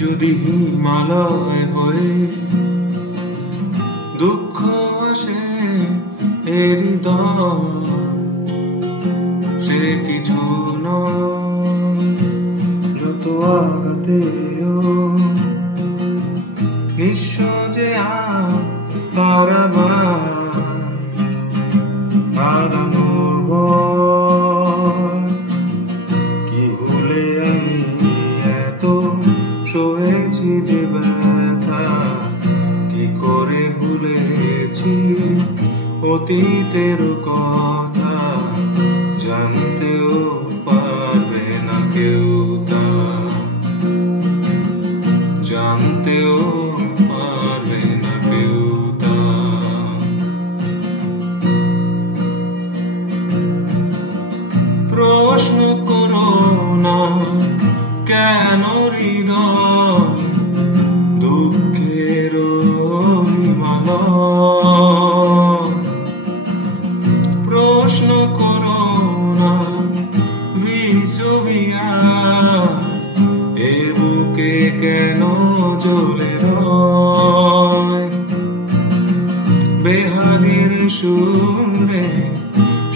যদি হিমালয় হয়ে দুঃখ আসে এ হৃদয়, সে কিছু নয় যত আঘাতেও নিঃস্ব যে হারানোর ভয়। কি ভুলে আমি এত সয়েছি যে ব্যথা, কি করে ভুলেছি অতীতের কথা, জানতেও পারবে না কেউ তা, জানতেও পারবে না কেউ তা। প্রশ্ন করো না কেন হৃদয় দুঃখের হিমালয়, প্রশ্ন করো না বিশ্ববিয়া এ বুকে কেন জ্বলে রয়। বেহাগের সুরে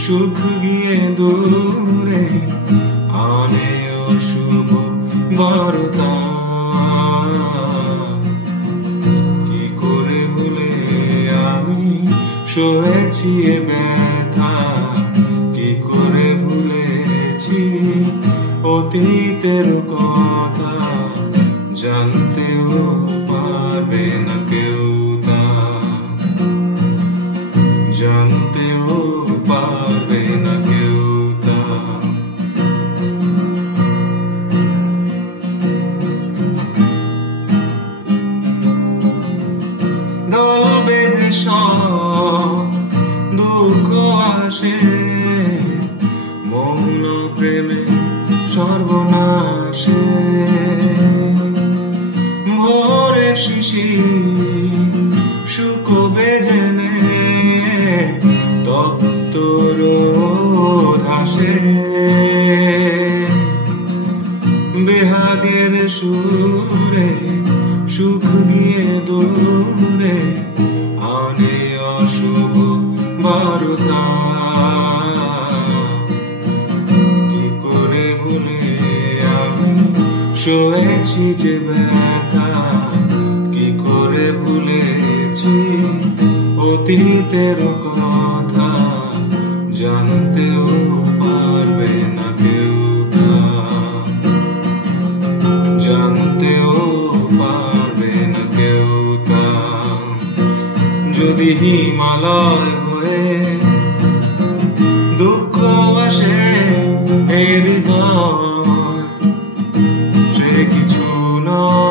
সুখ গিয়ে দূরে আনে অশুভ বার্তা, কি করে ভুলে আমি সয়েছি এ ব্যথা, কি করে ভুলেছি অতীতের কথা, জানতেও পারবে না কেউ তা, জানতেও পারবে না কেউ তা। দল বেঁধে সব দুঃখ আসে, মৌন প্রেমে সর্বনাশে, ভোরের শিশির শুকোবে জেনে তপ্ত রোদ আসে। বেহাগের সুরে সুখ গিয়ে দূরে আনে অশুভ বার্তা, কি করে ভুলে আমি সয়েছি যে ব্যথা, কি করে ভুলেছি অতীতের কথা, জানতেও পারবে না কেউ তা, জানতেও পারবে না কেউ তা। যদি হিমালয় হয়ে দুঃখ আসে এ হৃদয়, সে কিছু নয়